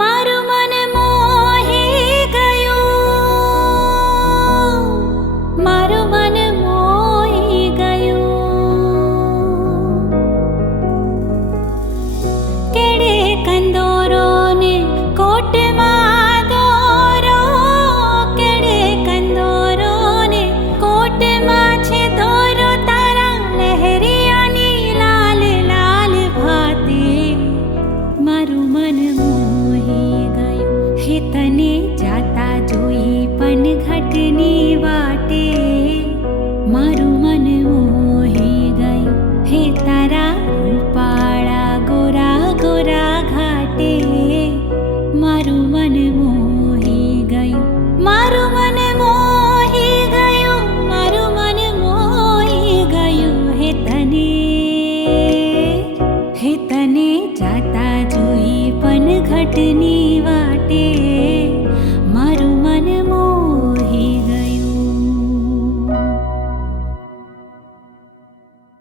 મારું મન મોહી ગયું, મારું મન મોહી ગયું. કેડે કંદોરો ને કોટમાં દોરો, કેડે કંદોરો ને કોટમાં છે દોરો, તારા લહેરિયાની લાલ લાલ ભાતી. મારું મન મોહી ગયું, હે તને જાતા જોઈ પણ ઘટની વાટે. મારું મન મોહી ગયું, હે તારા રૂપાળા ગોરા ગોરા ઘાટે. મારું મન મોહી ગયું, મારું મન મોહી ગયું, મારું મન મોહી ગયું. હે તને જાતા જોઈ પણ ઘટની વાટે.